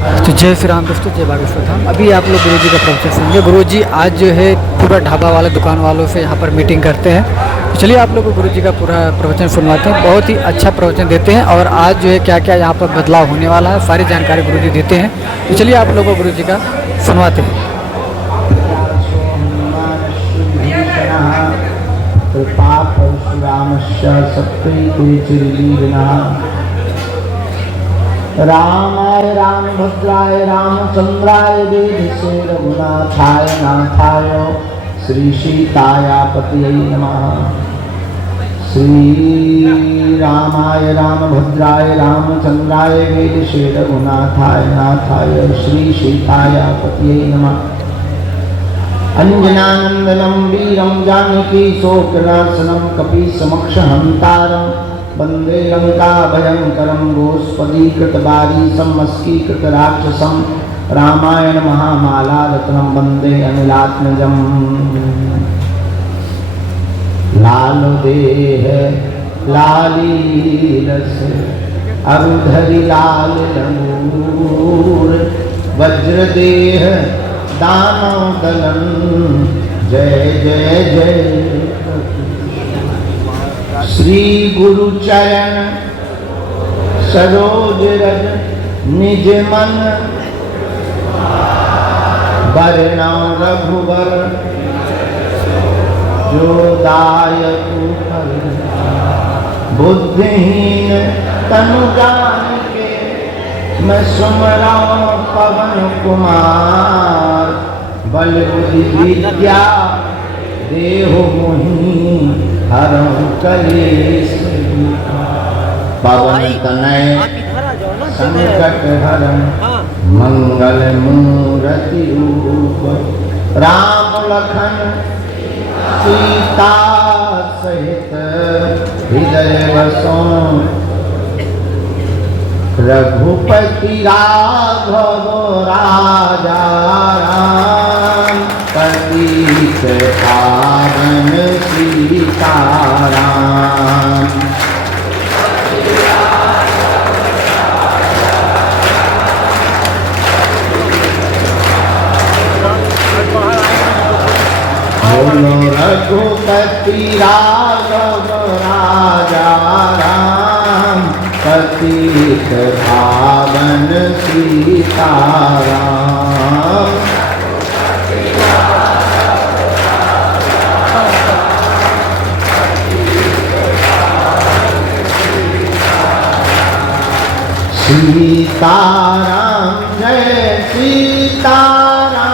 तो जय श्री राम दोस्तों, जय बागेश्वर धाम। अभी आप लोग गुरुजी का प्रवचन सुनेंगे। गुरुजी आज जो है पूरा ढाबा वाले दुकान वालों से यहाँ पर मीटिंग करते हैं। तो चलिए आप लोग को गुरुजी का पूरा प्रवचन सुनवाते हैं। बहुत ही अच्छा प्रवचन देते हैं और आज जो है क्या क्या यहाँ पर बदलाव होने वाला है सारी जानकारी गुरुजी देते हैं। तो चलिए आप लोगों को गुरुजी का सुनवाते हैं। कृपा परशुरामस्य सत्वैतेचिर्लीनः रामाय रामभद्राय रामचंद्राय वेधसे रघुनाथाय नाथाय श्री सीताया पतये नमः। श्री रामाय रामभद्राय रामचंद्राय वेधसे रघुनाथाय नाथाय श्री सीताया पतये नमः। अंजनानंदनं वीरं जानकी शोकनाशनं कपीसमक्षहन्तारं वंदे लंकाभयंकरं गोष्पदीकृतवारीशं मस्कीकृतराक्षसं रामायण महामालारत्नं वंदे अनिलात्मजम्। लाल देह लाली रस अरुधरि लाल लंगूर वज्रदेह दानव दलन जय जय जय। श्री गुरु चरण सरोज रज निज मन बरनौ रघुबर जो दायक फल। बुद्धिहीन तनु जानिके मैं सुमरौ पवन कुमार। बल बुद्धि विद्या देहु मोहि हरहु कलेश। पवन तनय संकट हरन मंगल मूर्ति रूप। राम लखन सीता सहित हृदय बसों। रघुपति राघव राजा राम पतित पावन सीताराम। बोलो रघुपति राघव राजा राम पतित पावन सीताराम। सीताराम जय सीताराम।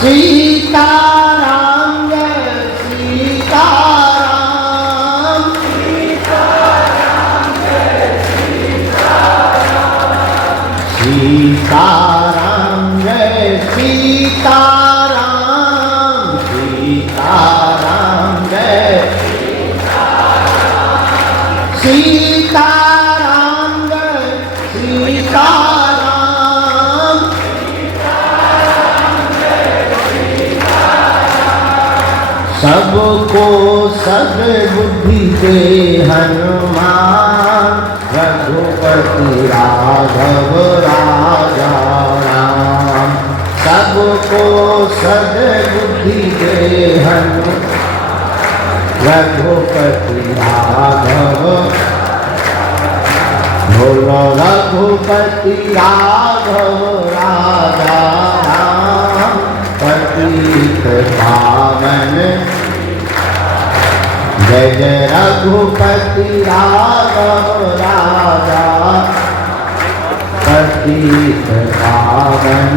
सीताराम जय सीताराम। सीताराम जय सीताराम। सीताराम जय सीताराम जय सीताराम। सबको सद्बुद्धि दे हनुमान। रघुपति राघव राजा राम। सबको सद्बुद्धि दे हनुमान। रघुपति राघव बोलो रघुपति राघव राजा राम पतित पावन। जय जय रघुपति राघव राजा पतित पावन।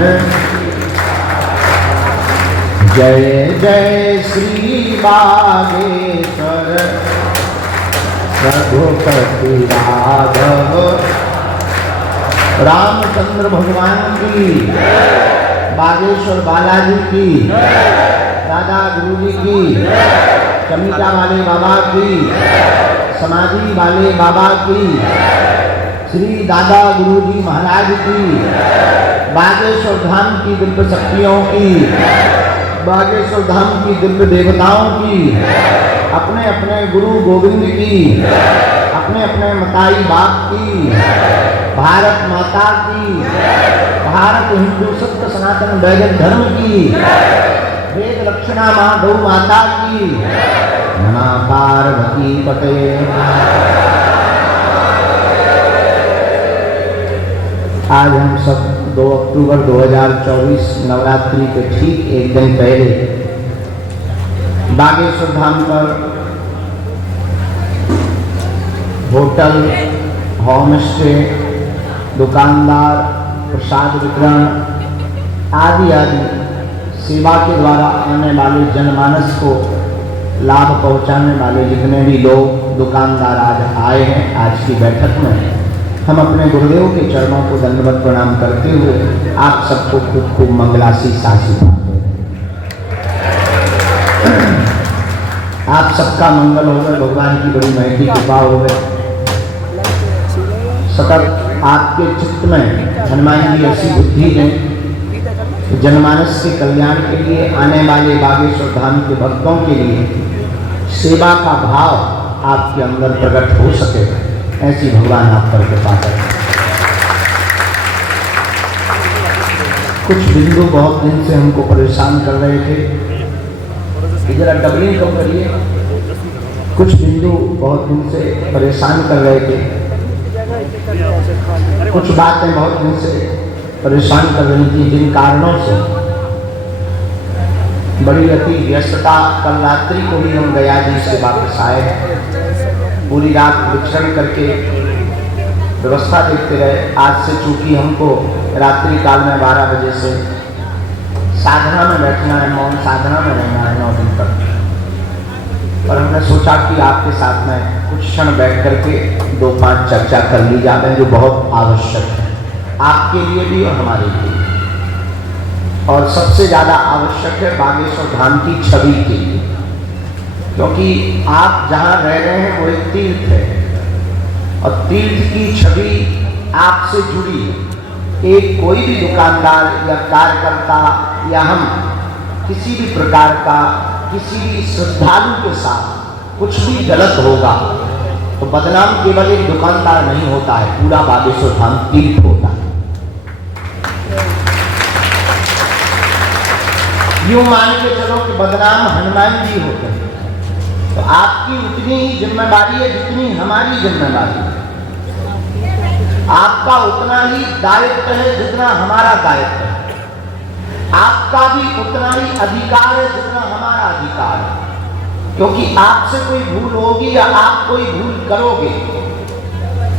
जय जय श्री बागेश्वर रघुपति राघव। रामचंद्र भगवान की, बागेश्वर बालाजी की, दादा गुरुजी की, चमिता वाले बाबा की, समाधि वाले बाबा की, श्री दादा गुरुजी महाराज की, बागेश्वर धाम की दिव्य शक्तियों की, बागेश्वर धाम की दिव्य देवताओं की, अपने अपने गुरु गोविंद की, अपने अपने मताई बाप की, भारत माता की, भारत हिंदू सत्य सनातन वैदिक धर्म की, वेद लक्षणा माँ गौ माता की, नमः पार्वती पते। आज हम सब 2 अक्टूबर 2024 नवरात्रि के ठीक एक दिन पहले बागेश्वर धाम पर होटल, होम स्टे, दुकानदार, प्रसाद वितरण आदि आदि सेवा के द्वारा आने वाले जनमानस को लाभ पहुंचाने वाले जितने भी लोग दुकानदार आज आए हैं, आज की बैठक में हम अपने गुरुदेव के चरणों को दंडवत प्रणाम करते हुए आप सबको खूब खूब मंगलाशीष आशीर्वाद देते हैं। आप सबका मंगल हो गए, भगवान की बड़ी महती कृपा हो गए। सतत आपके चित्त में हनुमान जी ऐसी बुद्धि दें, जनमानस के कल्याण के लिए, आने वाले बागेश्वर धाम के भक्तों के लिए सेवा का भाव आपके अंदर प्रकट हो सके, ऐसी भगवान आप पर कृपा करें। कुछ बिंदु बहुत दिन से हमको परेशान कर रहे थे, जरा डबलिंग कम करिए। कुछ बिंदु बहुत दिन से परेशान कर रहे थे, कुछ बातें बहुत दिन से परेशान कर रही थी, जिन कारणों से बड़ी अति व्यस्तता। कल रात्रि को भी हम गया जी से वापस आए, पूरी रात विचरण करके व्यवस्था देखते रहे। आज से चूंकि हमको रात्रि काल में 12 बजे से साधना में बैठना है, मौन साधना में रहना है 9 दिन तक, पर हमने सोचा कि आपके साथ में कुछ क्षण बैठ करके 2-5 चर्चा कर ली जाए, जो बहुत आवश्यक है आपके लिए भी और हमारे लिए, और सबसे ज़्यादा आवश्यक है बागेश्वर धाम की छवि के लिए, क्योंकि आप जहाँ रह रहे हैं वो एक तीर्थ है और तीर्थ की छवि आपसे जुड़ी है। एक कोई भी दुकानदार या कार्यकर्ता या हम किसी भी प्रकार का किसी भी श्रद्धालु के साथ कुछ भी गलत होगा तो बदनाम केवल एक दुकानदार नहीं होता है, पूरा बागेश्वर धाम तीर्थ होता है। यूं मान के चलो कि बदनाम हनुमान जी होते हैं, तो आपकी उतनी ही जिम्मेदारी है जितनी हमारी जिम्मेदारी है। आपका उतना ही दायित्व है जितना हमारा दायित्व है। आपका भी उतना ही अधिकार है जितना हमारा अधिकार है, क्योंकि आपसे कोई भूल होगी या आप कोई भूल करोगे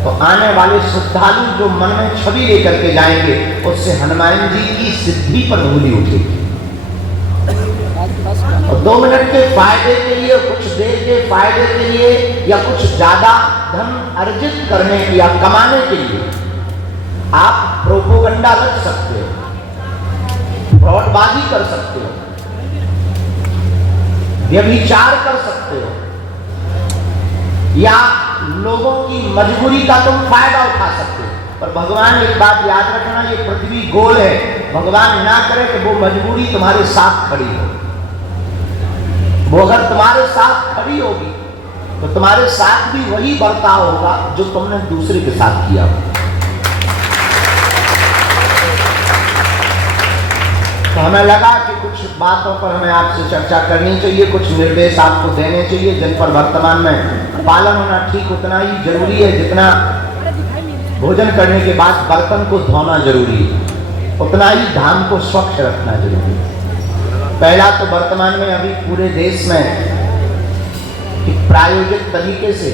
तो आने वाले श्रद्धालु जो मन में छवि लेकर के जाएंगे उससे हनुमान जी की सिद्धि पर उंगली उठेगी। और 2 मिनट के फायदे के लिए, कुछ देर के फायदे के लिए या कुछ ज्यादा धन अर्जित करने या कमाने के लिए आप प्रोपोगंडा रख सकते हो, फ्रॉडबाजी कर सकते हो, व्यभिचार कर सकते हो, या लोगों की मजबूरी का तुम फायदा उठा सकते हो। पर भगवान एक बात याद रखना, ये पृथ्वी गोल है, भगवान ना करे कि वो मजबूरी तुम्हारे साथ खड़ी हो। वो अगर तुम्हारे साथ खड़ी होगी तो तुम्हारे साथ भी वही बर्ताव होगा जो तुमने दूसरे के साथ किया हो। तो हमें लगा कि कुछ बातों पर हमें आपसे चर्चा करनी चाहिए, कुछ निर्देश आपको देने चाहिए जिन पर वर्तमान में पालन होना ठीक उतना ही जरूरी है जितना भोजन करने के बाद बर्तन को धोना जरूरी है, उतना ही धाम को स्वच्छ रखना जरूरी है। पहला तो वर्तमान में अभी पूरे देश में एक प्रायोगिक तरीके से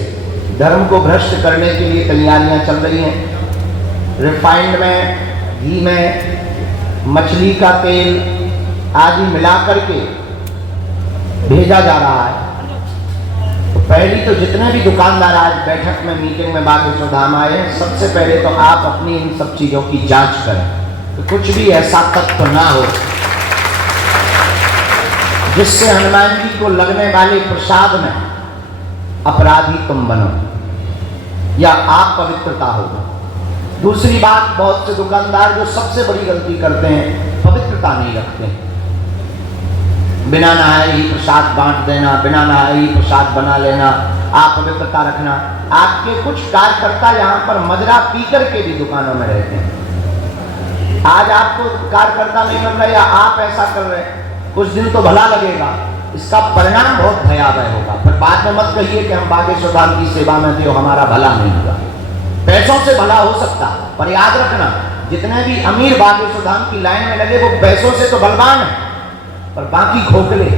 धर्म को भ्रष्ट करने के लिए तैयारियां चल रही हैं। रिफाइंड में, घी में, मछली का तेल आदि मिलाकर के भेजा जा रहा है। तो पहली तो जितने भी दुकानदार आज बैठक में, मीटिंग में बागेश्वर धाम आए हैं, सबसे पहले तो आप अपनी इन सब चीज़ों की जांच करें तो कुछ भी ऐसा तत्व ना हो जिससे हनुमान जी को लगने वाले प्रसाद में अपराधी तुम बनो या आप पवित्रता हो। दूसरी बात, बहुत से दुकानदार जो सबसे बड़ी गलती करते हैं, पवित्रता नहीं रखते हैं। बिना नहाए ही प्रसाद बांट देना, बिना नहाए ही प्रसाद बना लेना, अपवित्रता रखना। आपके कुछ कार्यकर्ता यहाँ पर मदिरा पी करके भी दुकानों में रहते हैं। आज आपको कार्यकर्ता नहीं मिल रहे या आप ऐसा कर रहे हैं, कुछ दिन तो भला लगेगा, इसका परिणाम बहुत भयावह होगा। फिर बाद में मत कहिए कि हम बागेश्वर धाम की सेवा में थे, हमारा भला नहीं हुआ। पैसों से भला हो सकता, पर याद रखना, जितने भी अमीर बागेश्वर धाम की लाइन में लगे वो पैसों से तो बलवान है, पर बाकी खोखले।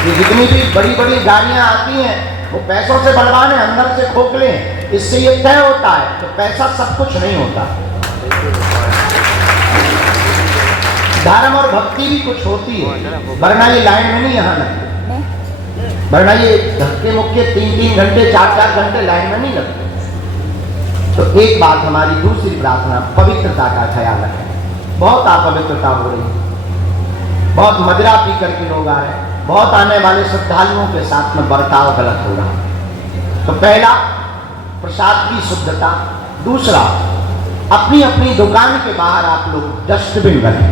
ये जितनी भी बड़ी बड़ी गाड़ियां आती हैं वो पैसों से बलवान है, अंदर से खोखले हैं। इससे ये तय होता है कि पैसा सब कुछ नहीं होता, धर्म और भक्ति भी कुछ होती है, वरना ये लाइन में नहीं यहाँ लगते, वरना ये धक्के मुक्के 3-3 घंटे 4-4 घंटे लाइन में नहीं लगते। तो एक बात हमारी दूसरी प्रार्थना, पवित्रता का ख्याल रखें। बहुत अपवित्रता हो रही है, बहुत मदिरा पी करके लोग आ रहे हैं, बहुत आने वाले श्रद्धालुओं के साथ में बर्ताव गलत हो रहा है। तो पहला, प्रसाद की शुद्धता। दूसरा, अपनी अपनी दुकान के बाहर आप लोग डस्टबिन रखें,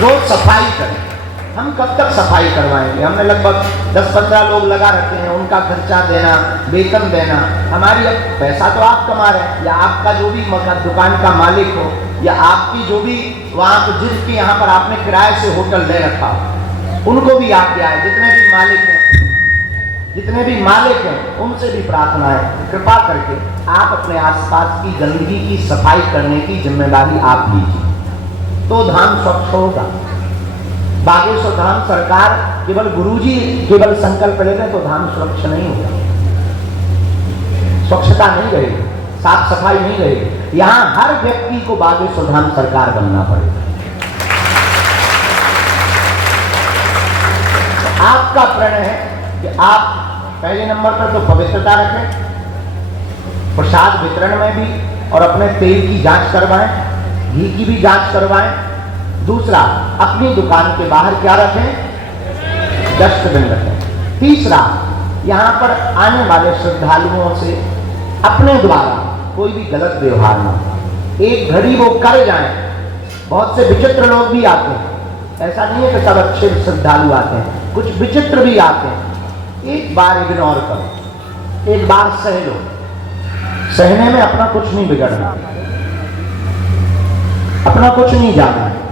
रोज सफाई करें। हम कब तक सफाई करवाएंगे? हमने लगभग 10-15 लोग लगा रखे हैं, उनका खर्चा देना, वेतन देना, हमारी पैसा तो आप कमा रहे हैं, या आपका जो भी दुकान का मालिक हो, या आपकी जो भी वहाँ पर जिसके यहाँ पर आपने किराए से होटल ले रखा हो, उनको भी आप क्या है, जितने भी मालिक हैं उनसे भी प्रार्थना है, कृपा करके आप अपने आसपास की गंदगी की सफाई करने की जिम्मेदारी आप लीजिए, तो धाम स्वच्छ होगा। बागेश्वर धाम सरकार केवल गुरुजी केवल संकल्प ले रहे तो धाम स्वच्छ नहीं होगा, स्वच्छता नहीं रहेगी, साफ सफाई नहीं रहेगी। यहाँ हर व्यक्ति को बागेश्वर धाम सरकार बनना पड़ेगा। तो आपका प्रण है कि आप पहले नंबर पर तो पवित्रता रखें, प्रसाद वितरण में भी, और अपने तेल की जांच करवाएं, घी की भी जांच करवाएं। दूसरा, अपनी दुकान के बाहर क्या रखें? डस्टबिन रखें। तीसरा, यहाँ पर आने वाले श्रद्धालुओं से अपने द्वारा कोई भी गलत व्यवहार ना हो। एक घड़ी वो कर जाएं। बहुत से विचित्र लोग भी आते हैं, ऐसा नहीं है कि सब अच्छे श्रद्धालु आते हैं, कुछ विचित्र भी आते हैं। एक बार इग्नोर करो, एक बार सह लो, सहने में अपना कुछ नहीं बिगड़ना, अपना कुछ नहीं जाना है।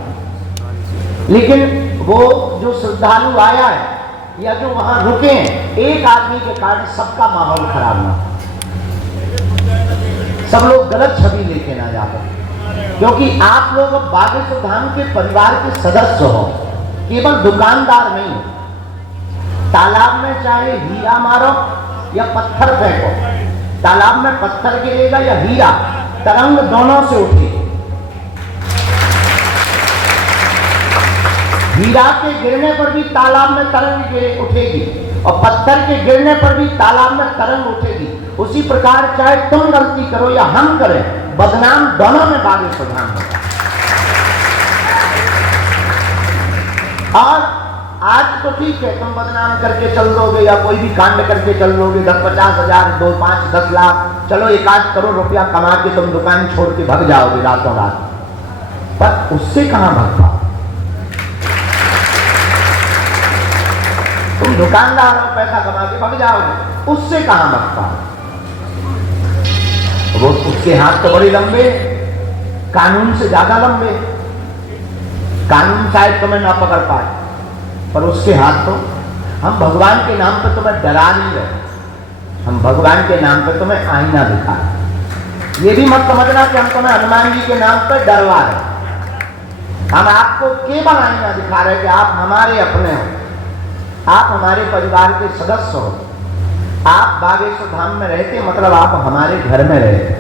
लेकिन वो जो श्रद्धालु आया है या जो वहां रुके हैं, एक आदमी के कारण सबका माहौल खराब ना, सब लोग गलत छवि लेके ना जाते, क्योंकि आप लोग बागेश्वर धाम के परिवार के सदस्य हो, केवल दुकानदार नहीं हो। तालाब में चाहे हीरा मारो या पत्थर फेंको, तालाब में पत्थर गिरेगा या हीरा, तरंग दोनों से उठेगी। हीरा के गिरने पर भी तालाब में तरंग उठेगी, और पत्थर के गिरने पर भी तालाब में तरंग उठेगी। उसी प्रकार चाहे तुम गलती करो या हम करें, बदनाम दोनों में बागेश्वर धाम होगा। और आज तो ठीक है, तुम बदनाम करके चल दोगे या कोई भी कांड करके चल दोगे, 10-50 हजार, 2-5-10 लाख, चलो 1-8 करोड़ रुपया कमा के तुम दुकान छोड़ के भग जाओगे रातों रात, पर उससे कहां भग पाओ? तुम दुकानदार हो, पैसा कमा के भग जाओगे, उससे कहां भग पाओ? वो उसके हाथ तो बड़े लंबे, कानून से ज्यादा लंबे। कानून शायद तुम्हें ना पकड़ पाए, पर उसके हाथ तो, हम भगवान के नाम पे तुम्हें डरा नहीं रहे, हम भगवान के नाम पे तुम्हें आईना दिखा रहे। ये भी मत समझना कि हम तुम्हें हनुमान जी के नाम पे डरवा रहे, हम आपको केवल आईना दिखा रहे कि आप हमारे अपने हो, आप हमारे परिवार के सदस्य हो। आप बागेश्वर धाम में रहते मतलब आप हमारे घर में रहते,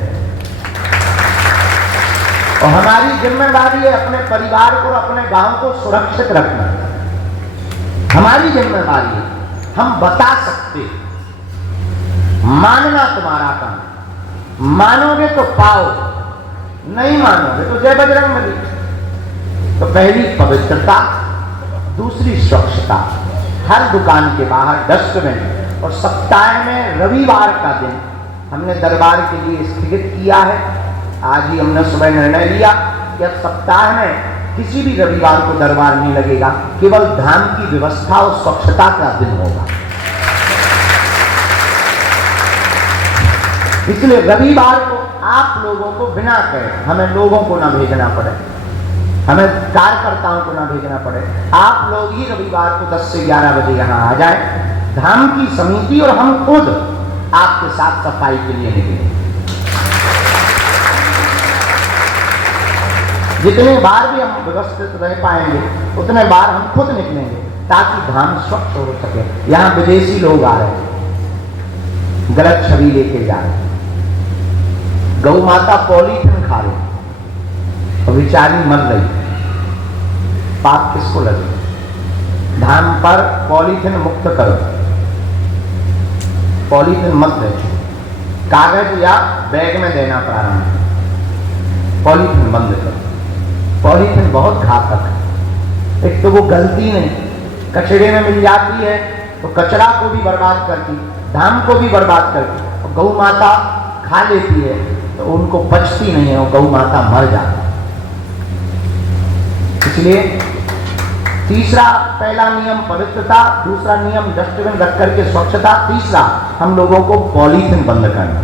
और हमारी जिम्मेदारी है अपने परिवार को, अपने गांव को सुरक्षित रखना, हमारी जिम्मेदारी है। हम बता सकते, मानना तुम्हारा काम, मानोगे तो पाओ, नहीं मानोगे तो जय बजरंगबली। तो पहली पवित्रता, दूसरी स्वच्छता, हर दुकान के बाहर डस्टबिन, और सप्ताह में रविवार का दिन हमने दरबार के लिए स्थगित किया है। आज ही हमने सुबह निर्णय लिया कि अब सप्ताह में किसी भी रविवार को दरबार नहीं लगेगा, केवल धाम की व्यवस्था और स्वच्छता का दिन होगा। इसलिए रविवार को आप लोगों को बिना कहे, हमें लोगों को ना भेजना पड़े, हमें कार्यकर्ताओं को ना भेजना पड़े, आप लोग ही रविवार को 10 से 11 बजे यहाँ आ जाए। धाम की समिति और हम खुद आपके साथ सफाई के लिए निकले। जितने बार भी हम व्यवस्थित रह पाएंगे उतने बार हम खुद निकलेंगे ताकि धाम स्वच्छ हो सके। यहाँ विदेशी लोग आ रहे हैं, गलत छवि लेके जा रहे हैं, गौ माता पॉलीथिन खा रही और बेचारी मर रही, पाप किसको लगे? धाम पर पॉलीथिन मुक्त करो, पॉलीथिन मत दे, कागज या बैग में देना प्रारंभ, पॉलीथिन बंद करो। पॉलीथिन बहुत घातक है। एक तो वो गलती नहीं, कचरे में मिल जाती है तो कचरा को भी बर्बाद करती, धाम को भी बर्बाद करती, और गौ माता खा लेती है तो उनको बचती नहीं है, और गौ माता मर जाती। इसलिए तीसरा, पहला नियम पवित्रता, दूसरा नियम डस्टबिन रख करके स्वच्छता, तीसरा हम लोगों को पॉलीथिन बंद करना।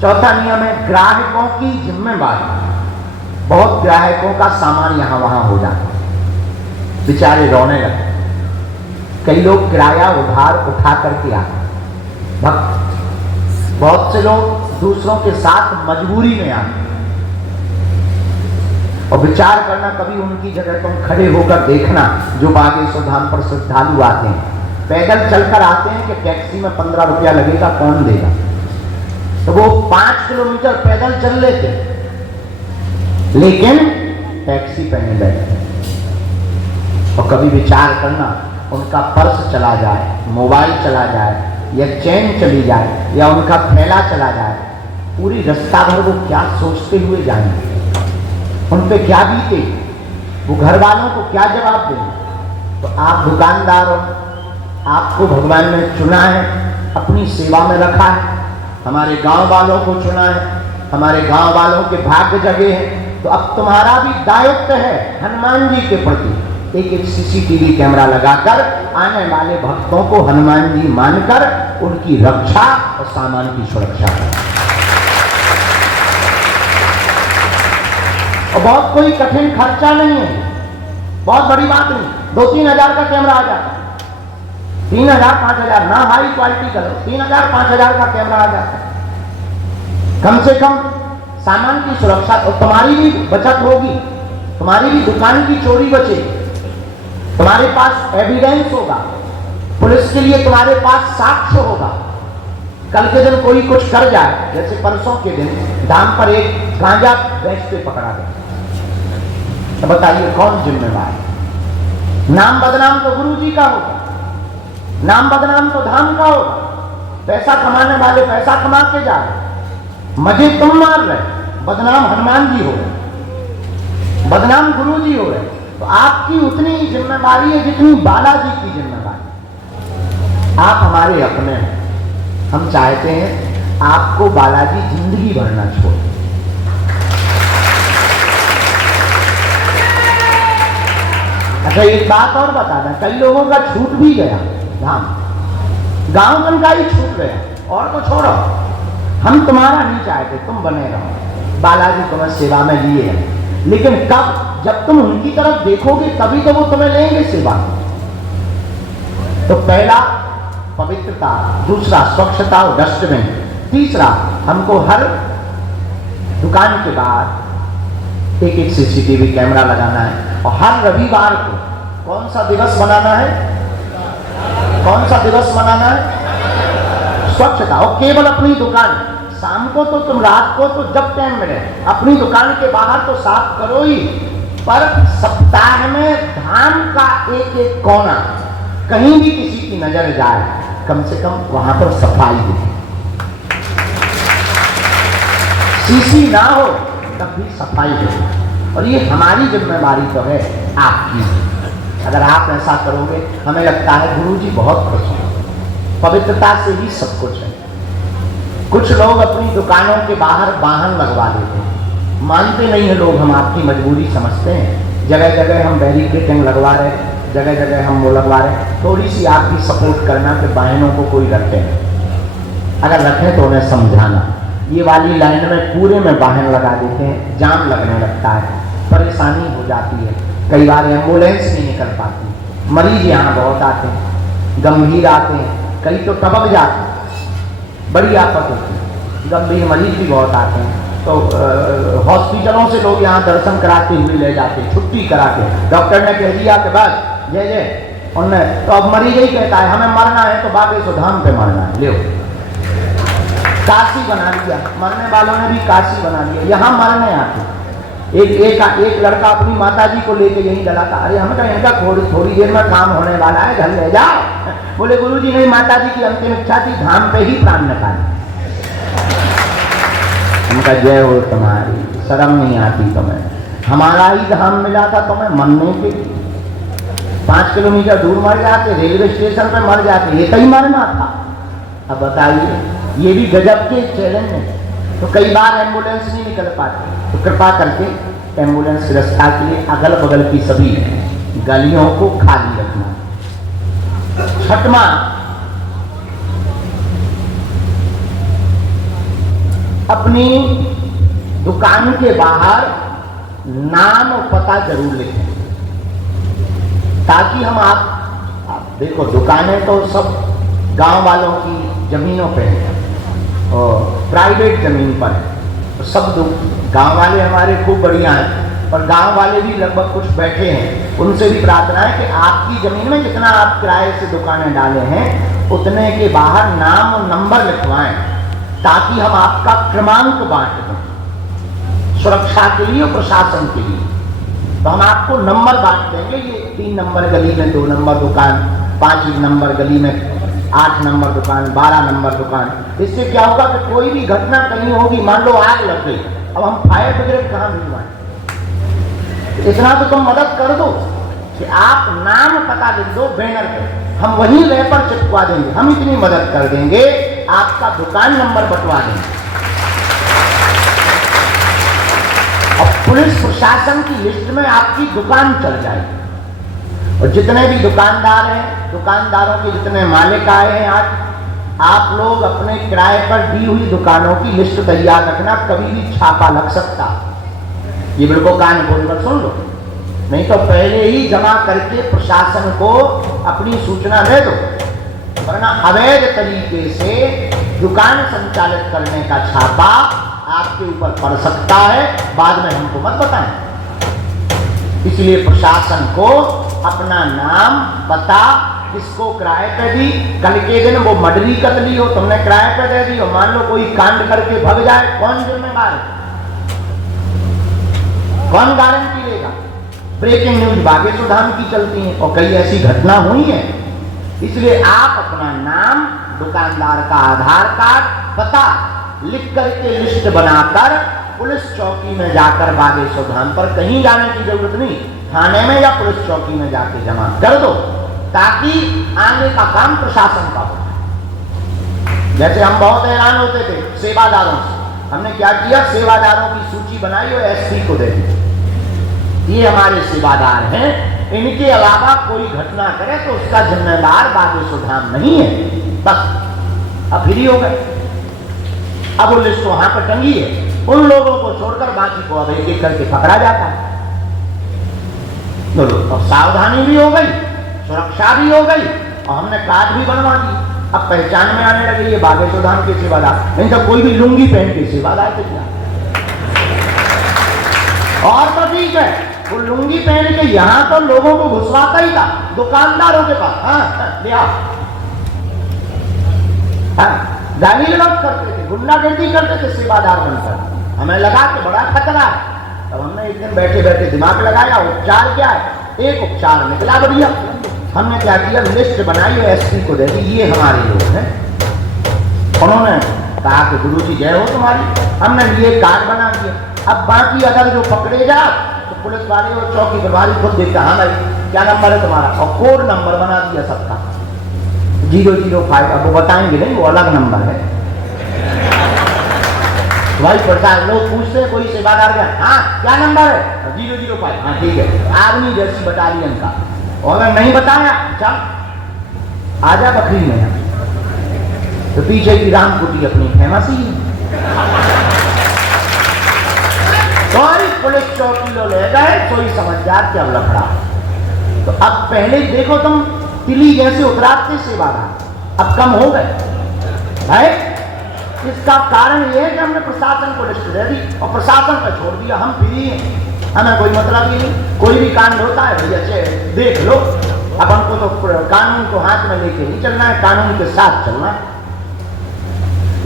चौथा नियम है ग्राहकों की जिम्मेवारी। बहुत ग्राहकों का सामान यहाँ वहां हो जाता है, बेचारे रोने लगते, कई लोग किराया उधार उठा करके आते, बहुत से लोग दूसरों के साथ मजबूरी में आते, और विचार करना कभी उनकी जगह तुम खड़े होकर देखना, जो बागेश्वर धाम पर श्रद्धालु आते हैं, पैदल चलकर आते हैं कि टैक्सी में 15 रुपया लगेगा, कौन देगा? तो वो 5 किलोमीटर पैदल चल लेते, लेकिन टैक्सी पे नहीं बैठते। और कभी विचार करना, उनका पर्स चला जाए, मोबाइल चला जाए, या चेन चली जाए, या उनका थैला चला जाए, पूरी रास्ता भर वो क्या सोचते हुए जाएंगे, उन पे क्या बीते, वो घर वालों को क्या जवाब देंगे? तो आप दुकानदार हो, आपको भगवान ने चुना है, अपनी सेवा में रखा है, हमारे गांव वालों को चुना है, हमारे गांव वालों के भाग्य जगे हैं, तो अब तुम्हारा भी दायित्व है हनुमान जी के प्रति एक सीसीटीवी कैमरा लगाकर आने वाले भक्तों को हनुमान जी मानकर उनकी रक्षा और सामान की सुरक्षा करना। और बहुत कोई कठिन खर्चा नहीं है, बहुत बड़ी बात नहीं, 2-3 हजार का कैमरा आ जाता है, 3,000-5,000 ना हाई क्वालिटी करो, 3,000-5,000 का कैमरा आ जाता है। कम से कम सामान की सुरक्षा, और तुम्हारी भी बचत होगी, तुम्हारी भी दुकान की चोरी बचेगी, तुम्हारे पास एविडेंस होगा, पुलिस के लिए तुम्हारे पास साक्ष्य होगा। कल के दिन कोई कुछ कर जाए, जैसे परसों के दिन धाम पर एक गांजा बेचते पकड़ा गया, तो बताइए कौन जिम्मेवार? नाम बदनाम तो गुरु जी का होगा, नाम बदनाम तो धाम का होगा। पैसा कमाने वाले पैसा कमा के जा रहे, मजे तुम मार रहे, बदनाम हनुमान जी हो रहे, बदनाम गुरु जी हो रहे। तो आपकी उतनी ही जिम्मेवारी है जितनी बालाजी की जिम्मेवारी। आप हमारे अपने हैं, हम चाहते हैं आपको बालाजी जिंदगी भर ना छोड़े। अच्छा, एक बात और बता दें, कई लोगों का छूट भी गया धाम, गांव जन का ही छूट गया, और तो छोड़ो, हम तुम्हारा नहीं चाहते, तुम बने रहो, बालाजी तुम्हें सेवा में लिए हैं, लेकिन कब? जब तुम उनकी तरफ देखोगे तभी तो वो तुम्हें लेंगे सेवा। तो पहला पवित्रता, दूसरा स्वच्छता और डस्टबिन, तीसरा हमको हर दुकान के बाद एक सीसीटीवी कैमरा लगाना है, और हर रविवार को कौन सा दिवस मनाना है? कौन सा दिवस मनाना है? स्वच्छता। और केवल अपनी दुकान, शाम को तो तुम, रात को तो जब टाइम मिले अपनी दुकान के बाहर तो साफ करो ही, पर सप्ताह में धाम का एक एक कोना कहीं भी किसी की नजर जाए, कम से कम वहां पर सफाई दिखे, सीसी ना हो तब भी सफाई हो। और ये हमारी जिम्मेवारी तो है, आपकी। अगर आप ऐसा करोगे, हमें लगता है गुरु जी बहुत खुश हैं, पवित्रता से ही सब कुछ है। कुछ लोग अपनी दुकानों के बाहर वाहन लगवा देते हैं, मानते नहीं है लोग, हम आपकी मजबूरी समझते हैं। जगह जगह हम बैरिकेडिंग लगवा रहे, जगह जगह हम वो लगवा रहे, थोड़ी सी आप भी सपोर्ट करना कि वाहनों को कोई रखे नहीं, अगर रखें तो उन्हें समझाना। ये वाली लाइन में पूरे में वाहन लगा देते हैं, जाम लगने लगता है, परेशानी हो जाती है, कई बार एम्बुलेंस नहीं निकल पाती, मरीज यहाँ बहुत आते हैं, गंभीर आते हैं, कई तो टपक जाते हैं, बड़ी आफत होती है, गंभीर मरीज भी बहुत आते हैं। तो हॉस्पिटलों से लोग यहाँ दर्शन कराते हुए ले जाते हैं, छुट्टी करा के, डॉक्टर ने कह दिया कि बस जय जय, उनने तो अब मरीज ही कहता है हमें मरना है तो बागेश्वर धाम पे मरना है, ले काशी बना दिया, मरने वालों ने भी काशी बना दिया, यहाँ मरने आते। एक लड़का अपनी माताजी को लेके यही डरा था, अरे हम कहें इनका थोड़ी देर में काम होने वाला है, घर ले जाओ। बोले गुरुजी नहीं, माताजी की अंतिम इच्छा थी धाम पे ही प्राण निकाले। उनका जय हो तुम्हारी, शर्म नहीं आती तुम्हें, हमारा ही धाम मिला था तुम्हें मरने के लिए, 5 किलोमीटर दूर मर जाते, रेलवे स्टेशन पे मर जाते, ये तो ही मरना था। अब बताइए, ये भी गजब के चैलेंज है। तो कई बार एम्बुलेंस नहीं निकल पाती, तो कृपा करके एम्बुलेंस व्यवस्था के लिए अगल बगल की सभी गलियों को खाली रखना। छठवां, अपनी दुकान के बाहर नाम और पता जरूर लिखें, ताकि हम आप देखो दुकानें तो सब गांव वालों की जमीनों पे हैं और प्राइवेट जमीन पर है, तो सब गांव वाले हमारे खूब बढ़िया हैं, और गांव वाले भी लगभग कुछ बैठे हैं, उनसे भी प्रार्थना है कि आपकी जमीन में जितना आप किराए से दुकानें डाले हैं उतने के बाहर नाम और नंबर लिखवाएं, ताकि हम आपका क्रमांक बांट दें सुरक्षा के लिए और प्रशासन के लिए। तो हम आपको नंबर बांट देंगे, ये 3 नंबर गली में 2 नंबर दुकान, 5 नंबर गली में 8 नंबर दुकान, 12 नंबर दुकान। इससे क्या होगा कि कोई भी घटना कहीं होगी, मान लो आग लग गई, अब हम फायर ब्रिगेड कहाँ भिजवाएं? इतना तो तुम मदद कर दो कि आप नाम पता लिख दो बैनर पे, हम वहीं रैपर चिपका देंगे, हम इतनी मदद कर देंगे, आपका दुकान नंबर बंटवा देंगे। और पुलिस प्रशासन की लिस्ट में आपकी दुकान चल जाएगी, और जितने भी दुकानदार हैं, दुकानदारों के जितने मालिक आए हैं आज, आप लोग अपने किराए पर दी हुई दुकानों की लिस्ट तैयार रखना, कभी भी छापा लग सकता। ये बिल्कुल कान खोलकर सुन लो, नहीं तो पहले ही जमा करके प्रशासन को अपनी सूचना दे दो, वरना अवैध तरीके से दुकान संचालित करने का छापा आपके ऊपर पड़ सकता है, बाद में हमको मत बताएं। इसलिए प्रशासन को अपना नाम पता, किसको किराए पे दी, कल के दिन वो मर्डरी कतली हो, तुमने किराए पे दे दी, और मान लो कोई कांड करके भग जाए, कौन जिम्मेदार है? कौन गारंटी लेगा? ब्रेकिंग न्यूज बागेश्वर धाम की चलती है और कई ऐसी घटना हुई है। इसलिए आप अपना नाम, दुकानदार का आधार कार्ड, पता लिख करके लिस्ट बनाकर पुलिस चौकी में जाकर बागेश्वर धाम पर कहीं जाने की जरूरत नहीं, थाने में या पुलिस चौकी में जाके जमा कर दो, ताकि आगे का काम प्रशासन का हो। जैसे हम बहुत हैरान होते थे सेवादारों से, हमने क्या किया, सेवादारों की सूची बनाई और एसपी को दे दी, ये हमारे सेवादार हैं, इनके अलावा कोई घटना करे तो उसका जिम्मेदार बागेश्वर धाम नहीं है, बस। अब फ्री हो गए, अब वो लिस्ट वहां पर टंगी है, उन लोगों को छोड़कर बाकी को अब एक एक करके पकड़ा जाता है। अब सावधानी भी हो गई, सुरक्षा भी हो गई, और हमने कार्ड भी बनवा दी, अब पहचान में आने लगे ये बागेश्वर धाम के सेवादार, नहीं तो कोई भी लुंगी पहन के सेवादार थे क्या? और तो ठीक है, वो लुंगी पहन के यहां तो लोगों को घुसवाता ही था, दुकानदारों के पास, गाली गलौज करते थे, गुंडागर्दी करते थे सेवादार बनकर। हमें लगा कि बड़ा खतरा है, तब हमने एक दिन बैठे बैठे दिमाग लगाया, उपचार क्या है, एक उपचार निकला बढ़िया। हमने क्या किया, लिस्ट बनाई और एसपी को दे दी, ये हमारे लोग हैं। उन्होंने कहा कि गुरुजी जय हो तुम्हारी, हमने ये कार्ड बना दिया। अब बाकी अगर जो पकड़े जा तो पुलिस वाले और चौकी प्रभारी खुद देखते, हाँ भाई क्या नंबर है तुम्हारा, और कोड नंबर बना दिया सबका 005। अब वो बताएंगे नहीं, वो अलग नंबर है, भाई प्रसाद लोग पूछते हैं, कोई सेवादार का हाँ क्या नंबर है, 005, हाँ ठीक है, आर्मी जैसी बटालियन का, और अगर नहीं बताया चल आजा बकरी में, तो पीछे की राम कुटी अपनी फेमस ही है। कोई पुलिस चौकी लो ले गए, कोई समझदार क्या लफड़ा। तो अब पहले देखो तुम तिली जैसे उतराते सेवादार, अब कम हो गए भाई। इसका कारण यह है कि हमने प्रशासन को लिस्ट दे दी और प्रशासन का छोड़ दिया, हम फ्री हैं, हमें कोई मतलब ही नहीं। कोई भी कांड होता है भैया देख लो, अब हमको तो कानून को हाथ में लेके नहीं चलना है, कानून के साथ चलना है।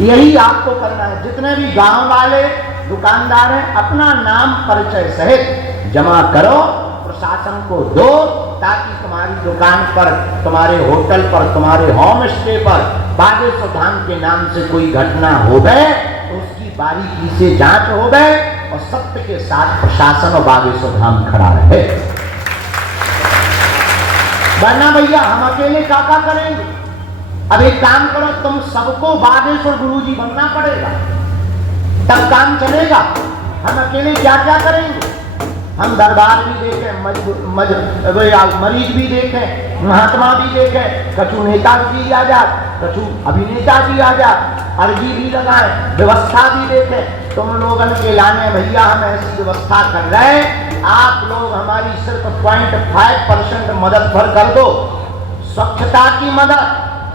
यही आपको करना है। जितने भी गांव वाले दुकानदार हैं, अपना नाम परिचय सहित जमा करो, प्रशासन को दो, ताकि तुम्हारी दुकान पर, तुम्हारे होटल पर, तुम्हारे होम स्टे पर बागेश्वर धाम के नाम से कोई घटना हो गए तो उसकी बारीकी से जांच हो गए और सत्य के साथ प्रशासन और बागेश्वर धाम खड़ा रहे। वरना भैया हम अकेले क्या करेंगे। अब एक काम करो, तुम सबको बागेश्वर गुरुजी बनना पड़ेगा, तब काम चलेगा। हम अकेले क्या क्या करेंगे। हम दरबार भी देखें, मरीज भी देखें, महात्मा भी देखें, कछु नेता भी आ जा, कछु अभिनेता भी आ जा, अर्जी भी लगाएं, व्यवस्था भी देखें। तुम लोगन के लाने भैया हम ऐसी व्यवस्था कर रहे हैं, आप लोग हमारी सिर्फ 0.5% मदद भर कर दो। स्वच्छता की मदद,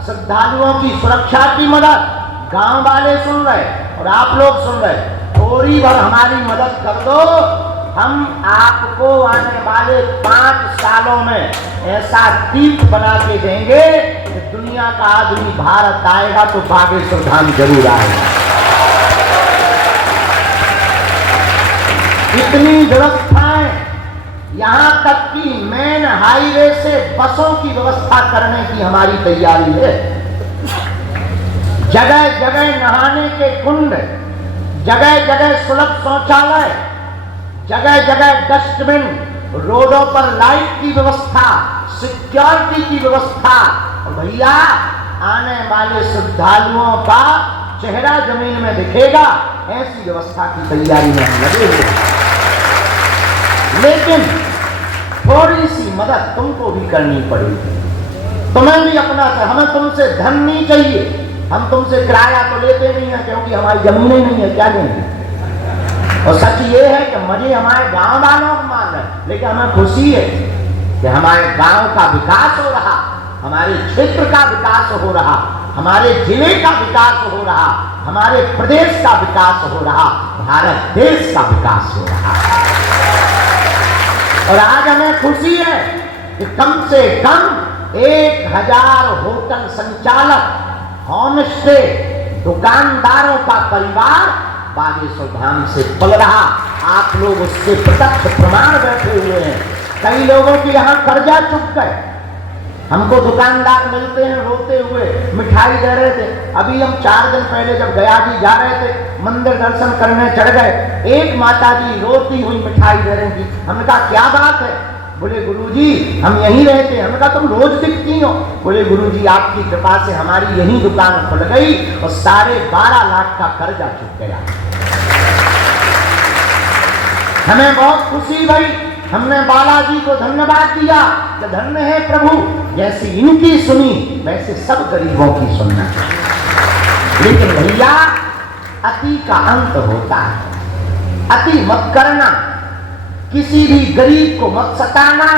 श्रद्धालुओं की सुरक्षा की मदद, गांव वाले सुन रहे और आप लोग सुन रहे, थोड़ी भर हमारी मदद कर दो। हम आपको आने वाले 5 सालों में ऐसा द्वीप बना के देंगे कि दुनिया का आदमी भारत आएगा तो बागेश्वर धाम जरूर आएगा। इतनी व्यवस्थाएं, यहां तक कि मेन हाईवे से बसों की व्यवस्था करने की हमारी तैयारी है। जगह जगह नहाने के कुंड, जगह जगह सुलभ शौचालय, जगह जगह डस्टबिन, रोडों पर लाइट की व्यवस्था, सिक्योरिटी की व्यवस्था। और भैया आने वाले श्रद्धालुओं का चेहरा जमीन में दिखेगा, ऐसी व्यवस्था की तैयारी में हम लगे हुए हैं। लेकिन थोड़ी सी मदद तुमको भी करनी पड़ेगी। तुम्हें भी अपना, हमें तुमसे धन नहीं चाहिए, हम तुमसे किराया तो लेते नहीं है क्योंकि हमारी जमीनें नहीं है, क्या लेंगे। और सच ये है कि मजे हमारे गांव वालों को मान रहे, लेकिन हमें खुशी है कि हमारे गांव का विकास हो रहा, हमारे क्षेत्र का विकास हो रहा, हमारे जिले का विकास हो रहा, हमारे प्रदेश का विकास हो रहा, भारत देश का विकास हो रहा। और आज हमें खुशी है कि कम से कम 1000 होटल संचालक, होम स्टे, दुकानदारों का परिवार बागेश्वर धाम से पल रहा। आप लोग उसके प्रत्यक्ष प्रमाण बैठे हुए हैं। कई लोगों के यहाँ कर्जा चुक गए, हमको दुकानदार मिलते हैं रोते हुए, मिठाई दे रहे थे। अभी हम 4 दिन पहले जब गया जी जा रहे थे, मंदिर दर्शन करने चढ़ गए, एक माता जी रोती हुई मिठाई दे रही थी। हमने कहा क्या बात है, बोले गुरुजी हम यहीं रहते हैं। हमने कहा तुम रोज दिखती हो, बोले गुरुजी आपकी कृपा से हमारी यही दुकान खुल गई और 12.5 लाख का कर्जा चुक गया। हमें बहुत खुशी भई, हमने बालाजी को धन्यवाद दिया कि धन्य है प्रभु, जैसी इनकी सुनी वैसे सब गरीबों की सुनना। लेकिन भैया अति का अंत होता है, अति मत करना, किसी भी गरीब को मत सताना,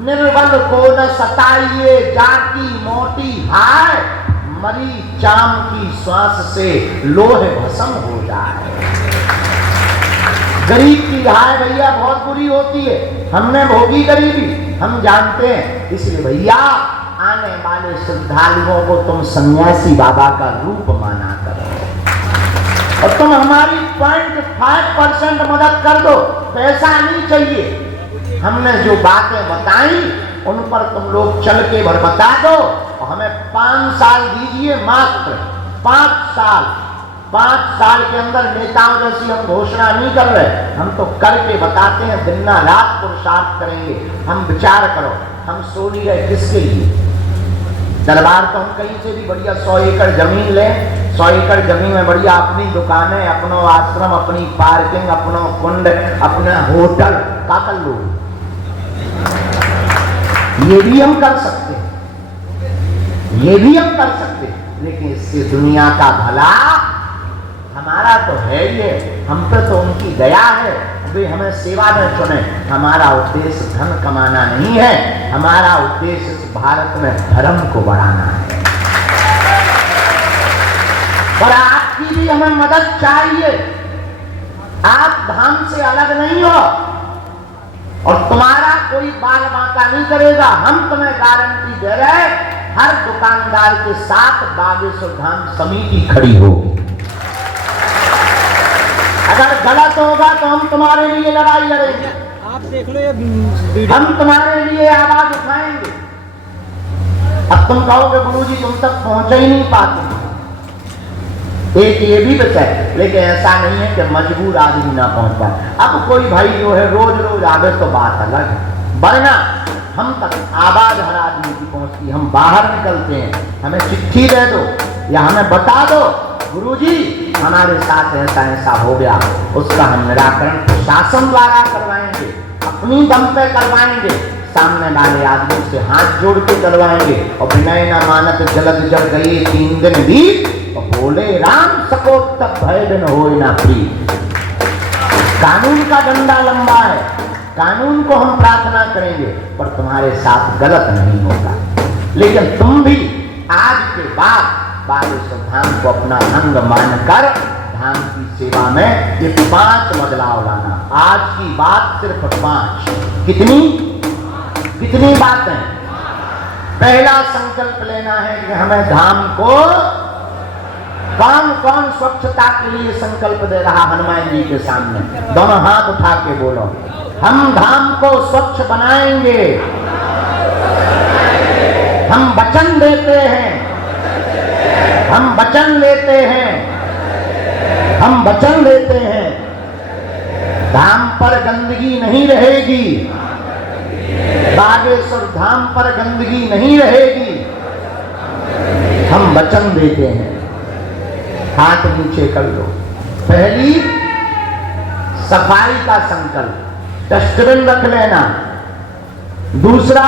निर्बल को न सताइए, जाति मोटी हाय, मरी चाम की श्वास से लोहे भस्म हो जाए। गरीब की हाय भैया बहुत बुरी होती है, हमने भोगी गरीबी, हम जानते हैं। इसलिए भैया आने वाले श्रद्धालुओं को तुम सन्यासी बाबा का रूप माना करो और तुम हमारी 0.5% मदद कर दो। पैसा नहीं चाहिए, हमने जो बातें बताई उन पर तुम लोग चल के भर बता दो और हमें 5 साल दीजिए, मात्र 5 साल। 5 साल के अंदर नेताओं जैसी हम घोषणा नहीं कर रहे, हम तो करके बताते हैं, दिन रात पुरुषार्थ करेंगे। हम विचार करो, हम सो नहीं रहे किसके लिए। दरबार तो हम कहीं से भी बढ़िया 100 एकड़ जमीन लें, 100 एकड़ जमीन में बढ़िया अपनी दुकानें, अपनो आश्रम, अपनी पार्किंग, अपनो कुंड, अपना होटल का कर लो। ये भी हम कर सकते हैं, ये भी हम कर सकते हैं, लेकिन इससे दुनिया का भला हमारा तो है ही है। हम पे तो उनकी दया है, वे हमें सेवा में चुने। हमारा उद्देश्य धन कमाना नहीं है, हमारा उद्देश्य इस भारत में धर्म को बढ़ाना है। और आपकी भी हमें मदद चाहिए। आप धाम से अलग नहीं हो और तुम्हारा कोई बाल बांका नहीं करेगा। हम तुम्हें गारंटी दे रहे हैं, हर दुकानदार के साथ बागेश्वर धाम समिति खड़ी होगी। अगर गलत होगा तो हम तुम्हारे लिए लड़ाई लड़ेंगे। आप देख लो ये हम तुम्हारे लिए आवाज उठाएंगे। अब तुम कहोगे गुरुजी तुम तक पहुंच ही नहीं पाते, एक ये भी बचा है, लेकिन ऐसा नहीं है कि मजबूर आदमी ना पहुंच पाए। अब कोई भाई जो है रोज रोज आवे तो बात अलग है, वरना हम तक आवाज हर आदमी की पहुंचती। हम बाहर निकलते हैं, हमें चिट्ठी दे दो या हमें बता दो गुरुजी हमारे साथ ऐसा ऐसा हो गया, उसका हम निराकरण प्रशासन द्वारा करवाएंगे, अपनी दम पे करवाएंगे, सामने वाले आदमी से हाथ जोड़ के करवाएंगे। और विनय न मानत जलद जल गए 3 दिन भी, और बोले राम सको तब भय दिन हो ना प्री। कानून का डंडा लंबा है, कानून को हम प्रार्थना करेंगे, पर तुम्हारे साथ गलत नहीं होगा। लेकिन तुम भी आज के बाद बागेश्वर धाम को अपना अंग मानकर धाम की सेवा में ये 5 बदलाव लाना। आज की बात सिर्फ 5। कितनी बातें? पहला संकल्प लेना है कि हमें धाम को, कौन कौन स्वच्छता के लिए संकल्प दे रहा हनुमान जी के सामने? दोनों हाथ उठा के बोलो, हम धाम को स्वच्छ बनाएंगे। हम वचन देते हैं, हम वचन लेते हैं, हम वचन लेते हैं, धाम पर गंदगी नहीं रहेगी, बागेश्वर धाम पर गंदगी नहीं रहेगी। हम वचन देते हैं। हाथ नीचे कर लो। पहली सफाई का संकल्प, डस्टबिन रख लेना। दूसरा,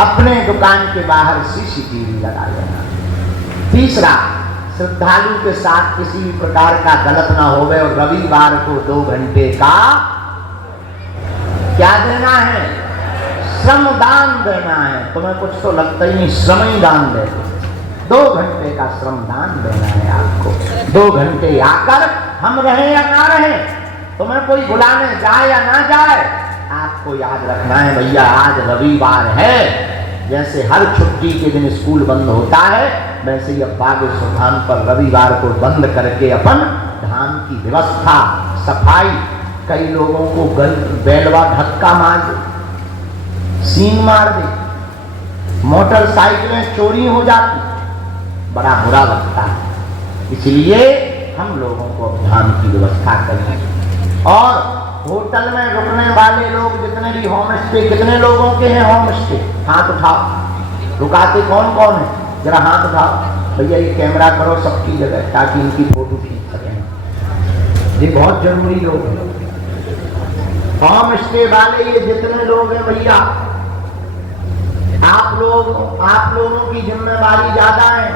अपने दुकान के बाहर CCTV लगा लेना। तीसरा, श्रद्धालु के साथ किसी भी प्रकार का गलत ना होवे और रविवार को 2 घंटे का क्या देना है? श्रम दान देना है। तुम्हें कुछ तो लगता ही नहीं, श्रम ही दान दे। 2 घंटे का श्रम दान देना है आपको। 2 घंटे आकर, हम रहे या ना रहे, तुम्हें कोई बुलाने जाए या ना जाए, आपको याद रखना है भैया आज रविवार है। जैसे हर छुट्टी के दिन स्कूल बंद होता है, वैसे ही अब बागेश्वर धाम पर रविवार को बंद करके अपन धाम की व्यवस्था, सफाई, कई लोगों को बैलवा धक्का मार दे, सीन मार दे, मोटरसाइकिलें चोरी हो जाती, बड़ा बुरा लगता है। इसलिए हम लोगों को अब धाम की व्यवस्था करें। और होटल में रुकने वाले लोग जितने भी होम स्टे, कितने लोगों के हैं होम स्टे? हाथ उठाओ। रुकाते कौन कौन है? जरा हाथ उठाओ। भैया ये कैमरा करो सबकी जगह, ताकि इनकी फोटो खींच सकें। ये बहुत जरूरी लोग हैं। होम स्टे वाले ये जितने लोग हैं भैया, आप लोगों की जिम्मेवारी ज्यादा है।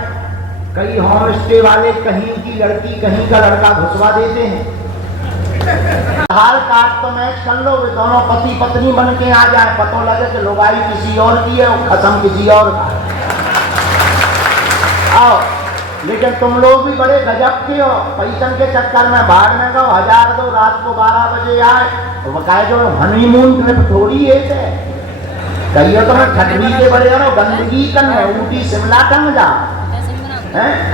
कई होम स्टे वाले कहीं की लड़की कहीं का लड़का घुसवा देते हैं। आधार कार्ड तो मैच कर लो, वे दोनों पति पत्नी बन के आ जाए, पता लगे कि लुगाई किसी और की है और खत्म किसी और का है। आओ, लेकिन तुम लोग भी बड़े गजब के हो। पैसन के चक्कर में बाहर में गो 1000 दो, रात को 12 बजे आए तो बकाए जो हनीमून ट्रिप थोड़ी है। कहिए तो मैं ठंडी के बड़े हो, गंदगी करने ऊटी शिमला टंग जाओ,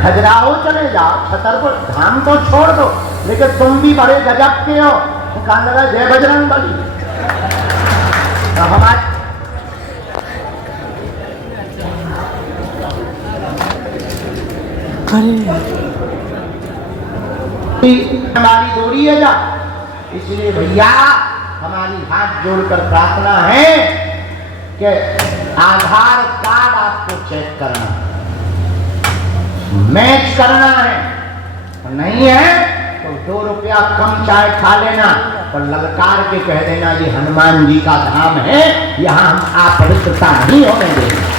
खजुराहो चले जाओ, छतरपुर धाम तो छोड़ दो। लेकिन तुम भी बड़े गजब के हो। तो कहा लगा जय बजरंग बली। तो हमारे हमारी दूरी है जा, इसलिए भैया हमारी हाथ जोड़कर प्रार्थना है कि आधार कार्ड आपको चेक करना। मैच करना है, नहीं है तो 2 रुपया कम चाय खा लेना, पर ललकार के कह देना ये हनुमान जी का धाम है, यहां हम अपवित्रता नहीं होने देंगे।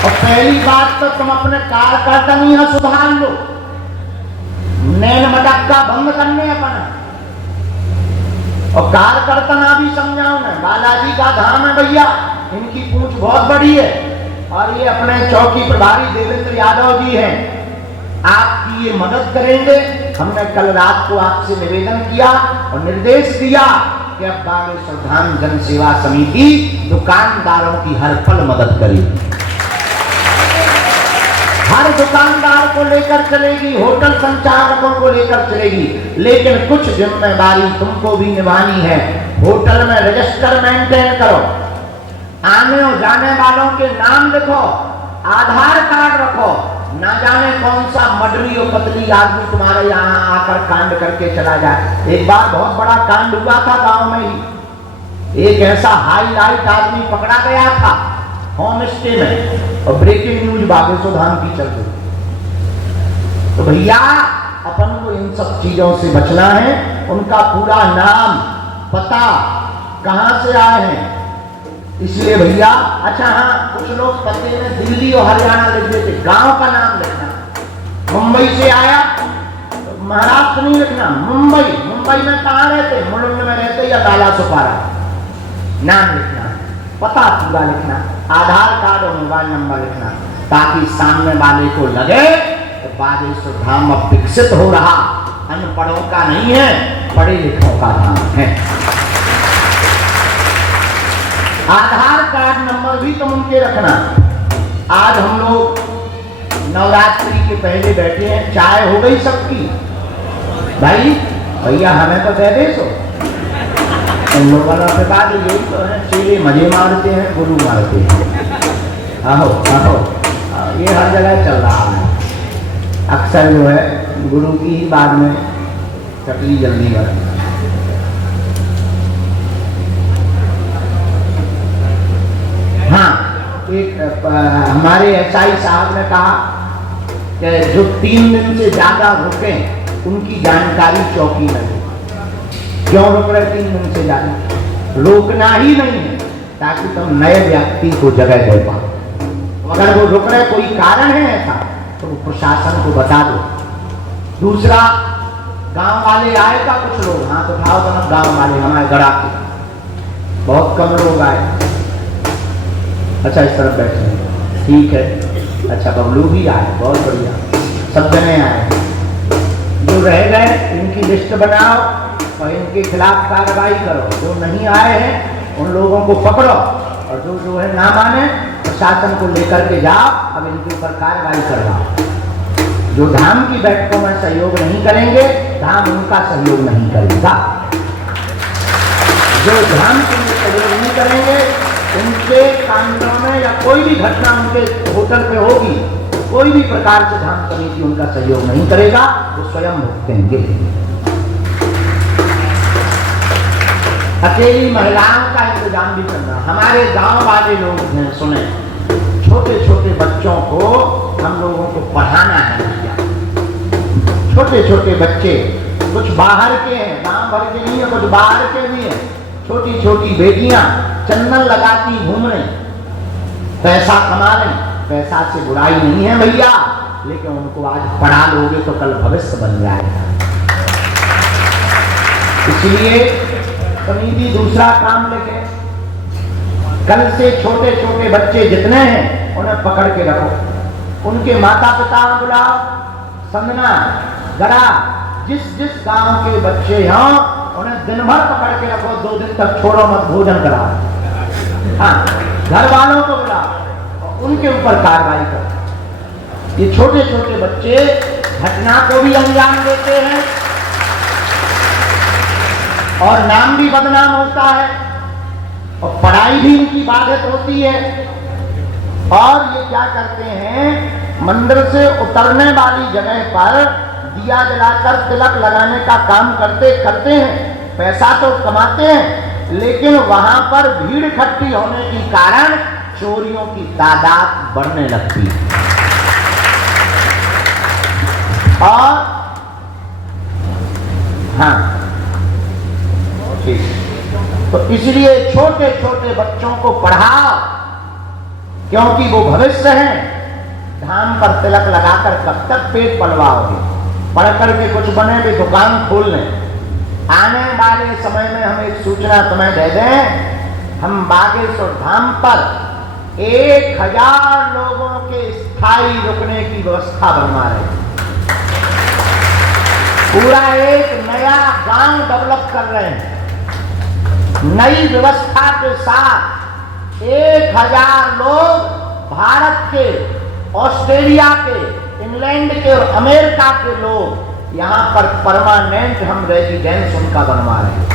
और पहली बात तो तुम अपने कार्यकर्ता नहीं सुधार लो, नैन मटक्का बंद करने अपना, और कार्यकर्ता ना भी समझाओ ना, बालाजी का धाम है भैया, इनकी पूंछ बहुत बड़ी है, और ये अपने चौकी प्रभारी देवेंद्र यादव जी हैं, आपकी ये मदद करेंगे। हमने कल रात को आपसे निवेदन किया और निर्देश दिया कि अब बागेश्वर धाम जन सेवा समिति दुकानदारों की हर पल मदद करेगी, हर दुकानदार को लेकर चलेगी, होटल संचालकों को लेकर चलेगी, लेकिन कुछ जिम्मेदारी तुमको भी निभानी है। होटल में रजिस्टर मेंटेन करो, आने और जाने वालों के नाम लिखो, आधार कार्ड रखो, ना जाने कौन सा मडरी और पतली आदमी तुम्हारे यहाँ आकर कांड करके चला जाए। एक बार बहुत बड़ा कांड हुआ था गांव में ही, एक ऐसा हाईलाइट आदमी पकड़ा गया था होम स्टे में, और ब्रेकिंग न्यूज बागेश्वर धाम की चल रही। तो भैया अपन को इन सब चीजों से बचना है, उनका पूरा नाम पता कहां से आए हैं, इसलिए भैया अच्छा हाँ, कुछ लोग पते में दिल्ली और हरियाणा लिख देते, गांव का नाम लिखना। मुंबई से आया तो महाराष्ट्र नहीं लिखना, मुंबई, मुंबई में कहाँ रहते, मुलुंड में रहते या दाला सुपारा, नाम लिखना, पता पूरा लिखना, आधार कार्ड और मोबाइल नंबर लिखना, ताकि सामने वाले को लगे तो बागेश्वर धाम अब विकसित हो रहा, अनपढ़ों का नहीं है, पढ़े लिखों का धाम है। आधार कार्ड नंबर भी तुम उनके रखना। आज हम लोग नवरात्रि के पहले बैठे हैं, चाय हो गई सबकी, भाई भैया हमें तो दे दे सो। उन लोगों के बाद यही तो है, चेले मजे मारते हैं, गुरु मारते हैं। आहो आहो, ये हर जगह चल रहा है। अक्सर जो है गुरु की ही बाद में चटली जल्दी करती। हाँ, एक हमारे एसआई साहब ने कहा कि जो 3 दिन से ज्यादा रुके उनकी जानकारी चौकी में दे। क्यों रुक रहे 3 दिन से ज्यादा? रोकना ही नहीं है ताकि तुम नए व्यक्ति को जगह दे पाओ। अगर वो रुक रहे कोई कारण है ऐसा तो प्रशासन को बता दो। दूसरा, गांव वाले आए का कुछ लोग, हाथ उठाओ तो गांव वाले हमारे गड़ा के, बहुत कम लोग आए। अच्छा इस तरफ बैठे, ठीक है। अच्छा बबलू भी आए, बहुत बढ़िया, सब जने आए। जो रह गए इनकी लिस्ट बनाओ और इनके खिलाफ कार्रवाई करो। जो नहीं आए हैं उन लोगों को पकड़ो, और जो है ना माने प्रशासन को लेकर के जाओ, अब इनके ऊपर कार्रवाई करवाओ। जो धाम की बैठकों में सहयोग नहीं करेंगे, धाम उनका सहयोग नहीं करेगा। जो धाम के लिए सहयोग नहीं करेंगे, उनके कांडों में या कोई भी घटना उनके होटल पे होगी, कोई भी प्रकार से धाम समिति उनका सहयोग नहीं करेगा, वो स्वयं भुगतेंगे। अकेली महिलाओं का इंतजाम भी करना। हमारे गांव वाले लोग हैं, सुने, छोटे छोटे बच्चों को हम लोगों को पढ़ाना है भैया। छोटे छोटे बच्चे, कुछ बाहर के हैं, गांव भर के नहीं है, कुछ बाहर के भी हैं। छोटी छोटी बेटियां चंदन लगाती घूम रही, पैसा कमा रही। पैसा से बुराई नहीं है भैया, लेकिन उनको आज पढ़ा लोगे तो कल भविष्य बन जाएगा। इसलिए समिति दूसरा काम लेके कल से छोटे छोटे बच्चे जितने हैं उन्हें पकड़ के रखो, उनके माता पिता बुलाओ, संगना गड़ा, जिस जिस गांव के बच्चे हों उन्हें दिन भर पकड़ के रखो, 2 दिन तक छोड़ो मत, भोजन कराओ। हाँ, घर वालों को बुलाओ, उनके ऊपर कार्रवाई करो। ये छोटे छोटे बच्चे घटना को भी अंजाम देते हैं और नाम भी बदनाम होता है, और पढ़ाई भी इनकी बाधित होती है। और ये क्या करते हैं, मंदिर से उतरने वाली जगह पर दिया जलाकर तिलक लगाने का काम करते करते हैं, पैसा तो कमाते हैं, लेकिन वहां पर भीड़ इकट्ठी होने के कारण चोरियों की तादाद बढ़ने लगती है। और हाँ ठीक, तो इसलिए छोटे छोटे बच्चों को पढ़ाओ, क्योंकि वो भविष्य है। धाम पर तिलक लगाकर कब तक पेट पलवाओगे? पढ़ करके कुछ बने भी दुकान खोल लें। आने वाले समय में हम एक सूचना तुम्हें दे दें, हम बागेश्वर धाम पर 1000 लोगों के स्थायी रुकने की व्यवस्था बनवा रहे हैं। पूरा एक नया गांव डेवलप कर रहे हैं। नई व्यवस्था के साथ 1000 लोग भारत के, ऑस्ट्रेलिया के, इंग्लैंड के और अमेरिका के लोग यहाँ पर परमानेंट हम रेजिडेंस उनका बनवा रहे हैं।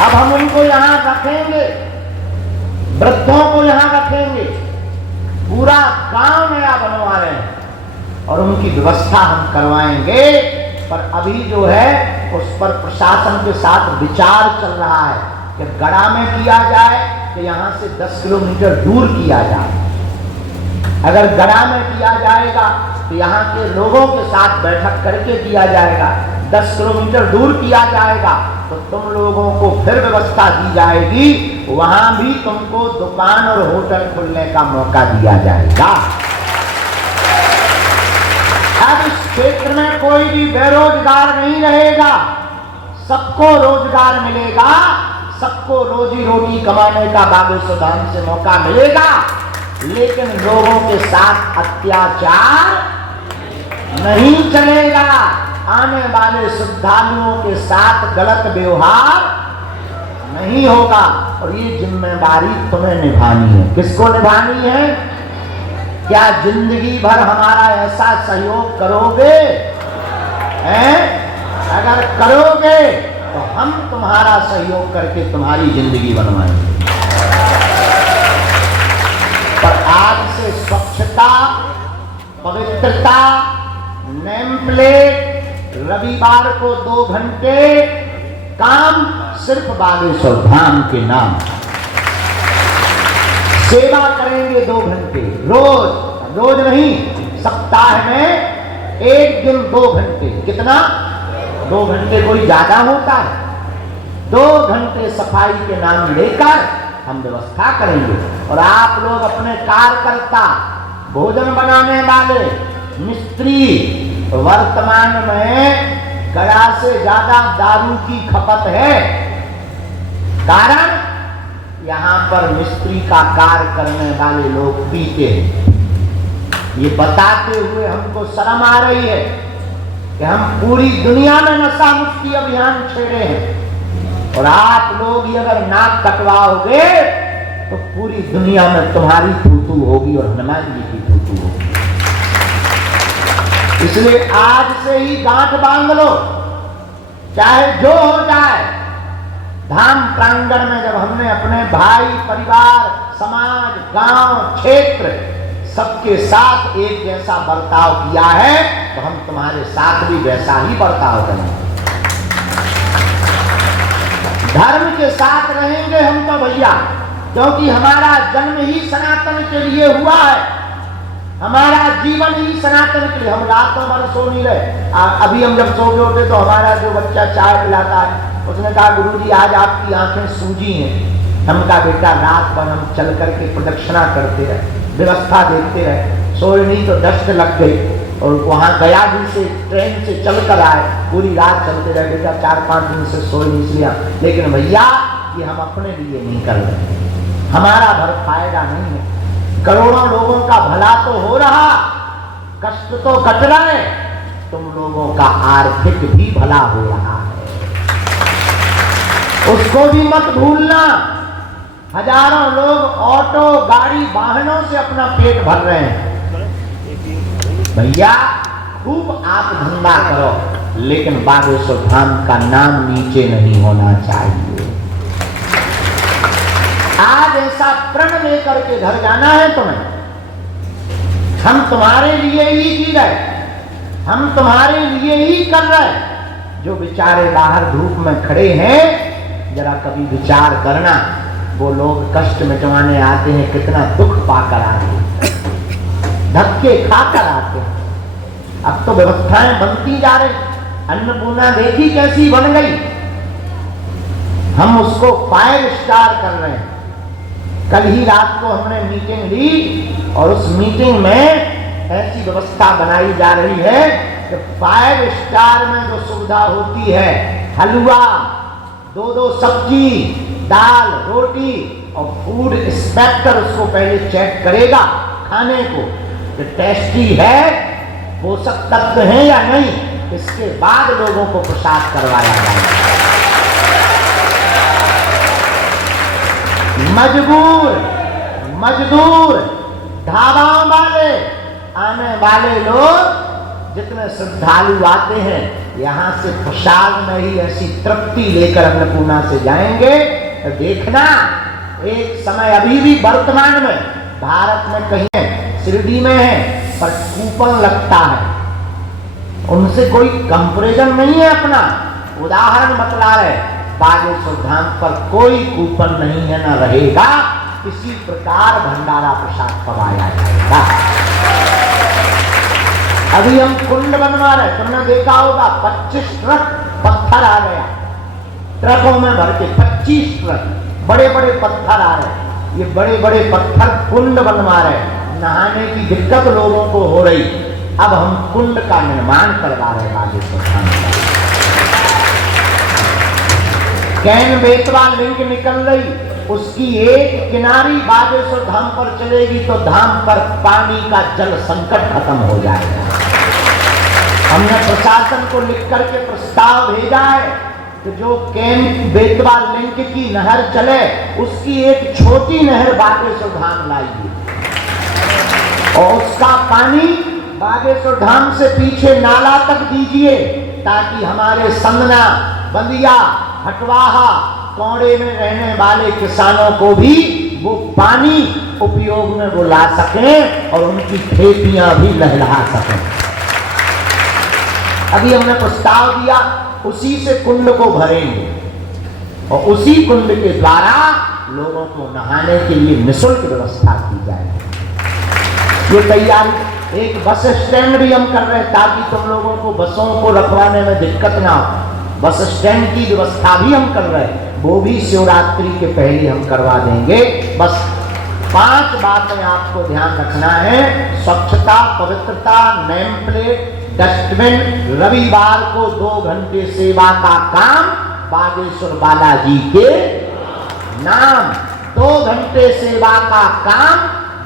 अब हम उनको यहाँ रखेंगे, वृद्धों को यहाँ रखेंगे, पूरा गांव नया बनवा रहे हैं और उनकी व्यवस्था हम करवाएंगे। पर अभी जो है उस पर प्रशासन के साथ विचार चल रहा है कि गड़ा में किया जाए कि यहाँ से 10 किलोमीटर दूर किया जाए। अगर गड़ा में किया जाएगा तो यहाँ के लोगों के साथ बैठक करके किया जाएगा। 10 किलोमीटर दूर किया जाएगा तो तुम लोगों को फिर व्यवस्था दी जाएगी, वहां भी तुमको दुकान और होटल खुलने का मौका दिया जाएगा। अब इस क्षेत्र में कोई भी बेरोजगार नहीं रहेगा, सबको रोजगार मिलेगा, सबको रोजी रोटी कमाने का बागेश्वर धाम से मौका मिलेगा। लेकिन लोगों के साथ अत्याचार नहीं चलेगा, आने वाले श्रद्धालुओं के साथ गलत व्यवहार नहीं होगा। और ये जिम्मेदारी तुम्हें निभानी है। किसको निभानी है? क्या जिंदगी भर हमारा ऐसा सहयोग करोगे? हैं? अगर करोगे तो हम तुम्हारा सहयोग करके तुम्हारी जिंदगी बनवाएंगे। पर आज से स्वच्छता, पवित्रता, नेम प्लेट, रविवार को 2 घंटे काम सिर्फ बागेश्वर धाम के नाम, सेवा करेंगे 2 घंटे रोज, रोज नहीं, सप्ताह में 1 दिन 2 घंटे। कितना? 2 घंटे कोई ज्यादा होता है? 2 घंटे सफाई के नाम लेकर हम व्यवस्था करेंगे। और आप लोग अपने कार्यकर्ता, भोजन बनाने वाले, मिस्त्री, वर्तमान में गया से ज्यादा दारू की खपत है। कारण यहाँ पर मिस्त्री का कार्य करने वाले लोग पीते हैं। ये बताते हुए हमको शर्म आ रही है कि हम पूरी दुनिया में नशा मुक्ति अभियान छेड़े हैं, और आप लोग ये अगर नाक कटवाओगे तो पूरी दुनिया में तुम्हारी थूथू होगी और हनुमान जी की थूथू होगी। इसलिए आज से ही गांठ बांध लो, चाहे जो हो जाए। धाम प्रांगण में जब हमने अपने भाई, परिवार, समाज, गांव, क्षेत्र सबके साथ एक जैसा बर्ताव किया है तो हम तुम्हारे साथ भी वैसा ही बर्ताव करेंगे। धर्म के साथ रहेंगे हम तो भैया, क्योंकि हमारा जन्म ही सनातन के लिए हुआ है, हमारा जीवन ही सनातन के लिए। हम रातों भर सो नहीं रहे। अभी हम जब सो गए होते तो हमारा जो बच्चा चाय पिलाता है उसने कहा गुरुजी आज आपकी आंखें सूजी हैं। हम कहा बेटा रात भर हम चल करके प्रदक्षिणा करते रहे, व्यवस्था देखते रहे, सोए नहीं तो दस्त लग गई। और वहाँ गया भी से ट्रेन से चल कर आए, पूरी रात चलते रहे। बेटा 4-5 दिन से सोए नहीं इसलिए। लेकिन भैया ये हम अपने लिए नहीं कर रहे, हमारा भर फायदा नहीं है। करोड़ों लोगों का भला तो हो रहा, कष्ट तो कट रहे, तुम लोगों का आर्थिक भी भला हो रहा है, उसको भी मत भूलना। हजारों लोग ऑटो, गाड़ी, वाहनों से अपना पेट भर रहे हैं। भैया खूब आप धंधा करो, लेकिन बागेश्वर धाम का नाम नीचे नहीं होना चाहिए। आज ऐसा प्रण लेकर के घर जाना है तुम्हें। हम तुम्हारे लिए ही जी रहे, हम तुम्हारे लिए ही कर रहे। जो बेचारे बाहर धूप में खड़े हैं, जरा कभी विचार करना, वो लोग कष्ट मिटवाने आते हैं, कितना दुख पाकर आते हैं, धक्के खाकर आते हैं। अब तो व्यवस्थाएं बनती जा रही, अन्नपूर्णा देखी कैसी बन गई, हम उसको 5 स्टार कर रहे हैं। कल ही रात को हमने मीटिंग ली और उस मीटिंग में ऐसी व्यवस्था बनाई जा रही है कि 5 स्टार में जो सुविधा होती है, हलवा, 2-2 सब्जी, दाल, रोटी, और फूड इंस्पेक्टर उसको पहले चेक करेगा खाने को कि टेस्टी है, पोषक तत्व है या नहीं, इसके बाद लोगों को प्रसाद करवाया जाएगा। मजदूर, ढाबाओं वाले, आने वाले लोग जितने श्रद्धालु आते हैं, यहाँ से प्रसाद में ही ऐसी तृप्ति लेकर अन्नपूर्णा से जाएंगे। तो देखना, एक समय अभी भी वर्तमान में भारत में कहीं है, शिरडी में है, पर कूपन लगता है, उनसे कोई कंपैरिजन नहीं है। अपना उदाहरण बतला रहे, बागेश्वर धाम पर कोई कूपन नहीं है, न रहेगा। इसी प्रकार भंडारा प्रसाद पवाया जाएगा। अभी हम कुंड बनवा रहे, तुमने देखा होगा 25 ट्रक पत्थर आ गया, ट्रकों में भर के 25 ट्रक बड़े बड़े पत्थर आ रहे। ये बड़े बड़े पत्थर कुंड बनवा रहे, नहाने की दिक्कत लोगों को हो रही, अब हम कुंड का निर्माण करवा रहे बागेश्वर धाम में। कैन बेतवा लिंक निकल रही, उसकी एक किनारी बागेश्वर धाम पर चलेगी तो धाम पर पानी का जल संकट खत्म हो जाएगा। हमने प्रशासन को लिख करके प्रस्ताव भेजा है कि जो कैन बेतवा लिंक की नहर चले, उसकी एक छोटी नहर बागेश्वर धाम लाइए और उसका पानी बागेश्वर धाम से पीछे नाला तक दीजिए, ताकि हमारे संदना, बंदिया, हटवाहा, कौड़े में रहने वाले किसानों को भी वो पानी उपयोग में वो ला सकें और उनकी खेतियां भी लहलहा सकें। अभी हमने प्रस्ताव दिया, उसी से कुंड को भरेंगे और उसी कुंड के द्वारा लोगों को नहाने के लिए निःशुल्क व्यवस्था की जाएगी। ये तैयारी, एक बस स्टैंड भी हम कर रहे हैं ताकि तुम लोगों को बसों को रखवाने में दिक्कत ना हो। बस स्टैंड की व्यवस्था भी हम कर रहे हैं, वो भी शिवरात्रि के पहले हम करवा देंगे। बस 5 बातें आपको ध्यान रखना है। स्वच्छता, पवित्रता, नेम प्लेट, डस्टबिन, रविवार को 2 घंटे सेवा का काम बागेश्वर बालाजी के नाम, 2 घंटे सेवा का काम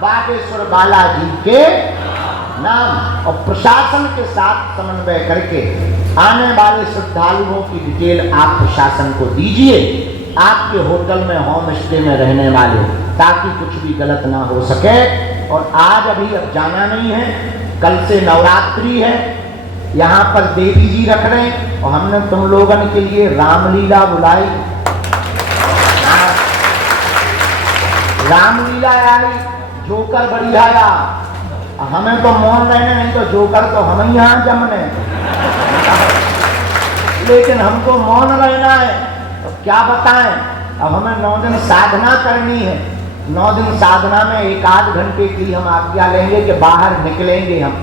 बागेश्वर बालाजी के नाम, और प्रशासन के साथ समन्वय करके आने वाले श्रद्धालुओं की डिटेल आप प्रशासन को दीजिए, आपके होटल में, होम स्टे में रहने वाले, ताकि कुछ भी गलत ना हो सके। और आज अभी अब जाना नहीं है, कल से नवरात्रि है, यहाँ पर देवी जी रख रहे हैं और हमने तुम लोगन के लिए रामलीला बुलाई। रामलीला आई, जोकर बढ़िया आया, हमें तो मौन रहने, नहीं तो जोकर तो हम ही यहाँ जमने, लेकिन हमको मौन रहना है। तो क्या बताएं, अब हमें 9 दिन साधना करनी है। 9 दिन साधना में 1-8 घंटे की हम आज्ञा लेंगे कि बाहर निकलेंगे, हम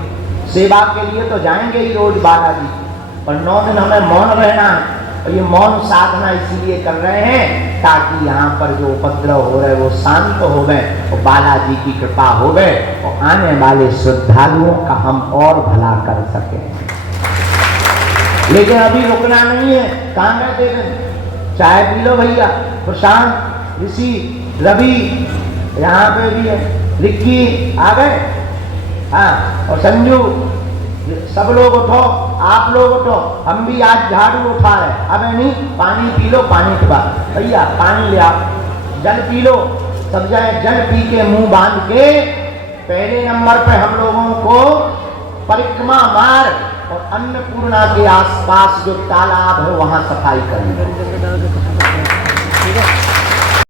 सेवा के लिए तो जाएंगे ही रोज बालाजी, पर 9 दिन हमें मौन रहना है। और ये मौन साधना इसीलिए कर रहे हैं ताकि यहाँ पर जो उपद्रव हो रहे वो शांत हो गए और बालाजी की कृपा हो गए और आने वाले श्रद्धालुओं का हम और भला कर सकें। लेकिन अभी रुकना नहीं है, कहाँ गए देखें, चाय पी लो भैया। प्रशांत, ऋषि, रवि यहाँ पे भी है, रिक्की आ गए, हाँ, और संजू, सब लोग उठो, आप लोग उठो, हम भी आज झाड़ू उठा रहे। अबे नहीं, पानी पी लो, पानी के बाद भैया पानी ले आओ, जल पी लो। सब जाए जल पी के मुंह बांध के पहले नंबर पे हम लोगों को परिक्रमा मार्ग और अन्नपूर्णा के आसपास जो तालाब है वहां सफाई करनी है।